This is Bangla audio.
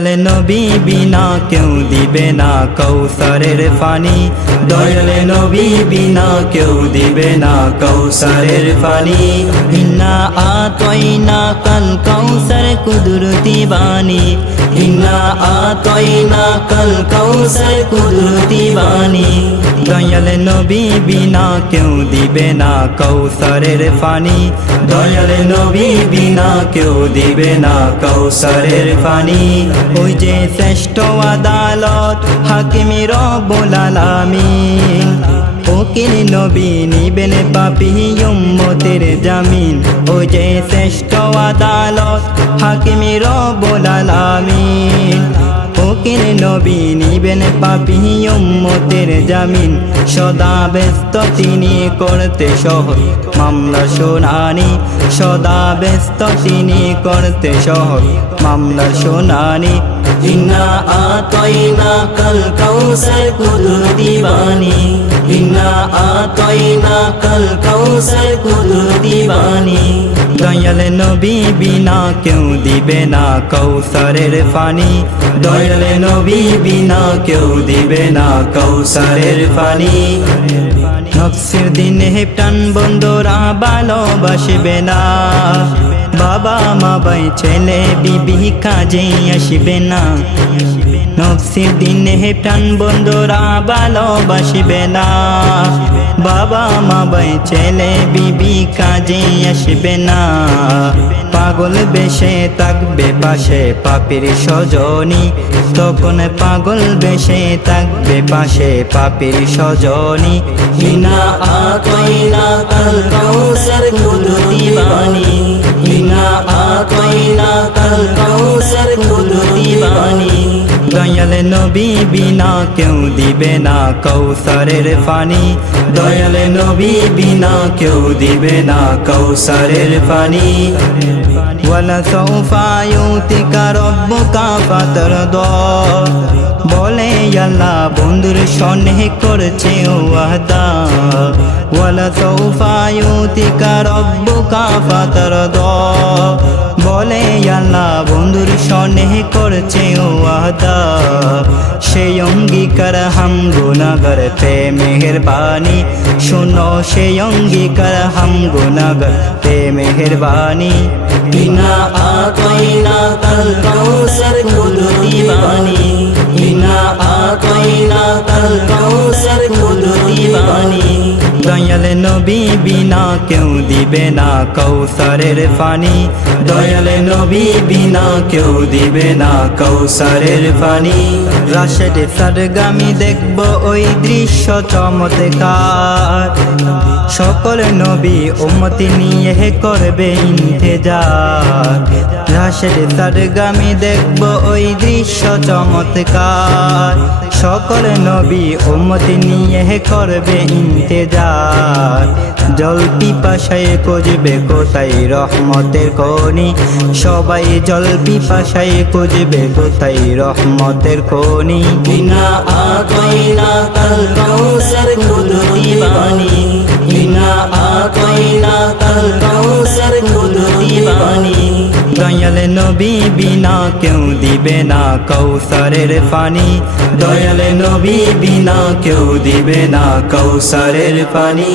দয়াল নবী বিনা কেউ দিবে না কৌসারের পানি, দয়াল নবী বিনা কেউ দিবে না কৌসারের পানি। ইন্না আতাইনা কাল কৌসার কুদরতি বাণী, ইন্না আতাইনা কাল কৌসার কুদরতি বাণী। দয়াল নবী বিনা কেউ দিবে না কৌসারের পানি, দয়াল নবী বিনা কেউ দিবে না কৌসারের পানি। ওই যে শ্রেষ্ঠ আদালত হাকিমি রব্বুল আলামিন, ওকিল নবী নিবেন পাপী উম্মতের জামিন। ওই যে শ্রেষ্ঠ আদালত হাকিমি রব্বুল আলামিন, ওকিল নবী নিবেন পাপী উম্মতের জামিন। সদা ব্যস্ত তিনি করতে সহজ মামলা শুনানি, সদা ব্যস্ত তিনি করতে সহজ মামলা শুনানি। ইন্না আতাইনা কাল কৌসার কুদরতি বাণী, ইন্না আতাইনা কাল কৌসার কুদরতি বাণী। দয়াল নবী বিনা কেউ দিবে না কৌসারের পানি, দয়াল নবী বিনা কেউ দিবে না কৌসারের পানি। নফসের দিনে প্রাণ বন্ধুরা ভালোবাসবে না, বাবা মা ভাই ছেলে বিবি কাজে আসবে না। নফসের দিনে প্রাণ বন্ধুরা ভালোবাসবে না, বাবা মা ভাই ছেলে বিবি কাজে আসবে না। পাগল বেশে থাকবে পাশে পাপীর স্বজনী, তখন পাগল বেশে থাকবে পাশে পাপীর স্বজনী। ইন্না আতাইনা কাল কৌসার কুদরতি বাণী, ইন্না আতাইনা কাল কৌসার কুদরতি বাণী। দয়াল নবী বিনা কেউ দিবে না কৌসারের পানি, দয়াল নবী বিনা কেউ দিবে না কৌসারের পানি। ওয়ালা সাউফা ইউতিকা রব্বুকা ফাতারদা, বলে আল্লাহ বন্ধুর সনে করছে ওয়াদা। ওয়ালা সাউফা ইউতিকা রব্বুকা ফাতারদা, বলে আল্লাহ বন্ধুর সনে করছে ওয়াদা। সেই অঙ্গীকার হাম গুনাহগার পে মেহেরবানি, শোনো সেই অঙ্গীকার হাম গুনাহগার পে মেহেরবানি। ইন্না আতাইনা কাল কৌসার কুদরতি বাণী, ইন্না আতাইনা কাল কৌসার কুদরতি বাণী। দয়াল নবী বিনা কেউ দিবে না কৌসারের পানি, দয়াল নবী বিনা কেউ দিবে না কৌসারের পানি। রাশেদ সারগামী দেখব ওই দৃশ্য চমৎকার, সকল নবী উম্মতি নিয়ে করবে ইন্তেজার। রাশেদ সারগামী দেখব ওই দৃশ্য চমৎকার, সকল নবী উম্মতি নিয়ে করবে ইন্তেজার। জল পিপাসায় খুঁজবে কোথায় রহমতের খনি, সবাই জল পিপাসায় খুঁজবে কোথায় রহমতের খনি। ইন্না আতাইনা কাল কৌসার কুদরতি বাণী, ইন্না আতাইনা কাল কৌসার কুদরতি বাণী। দয়াল নবী বিনা কেউ দিবে না কৌসারের পানি, দয়াল নবী বিনা কেউ দিবে না কৌসারের পানি।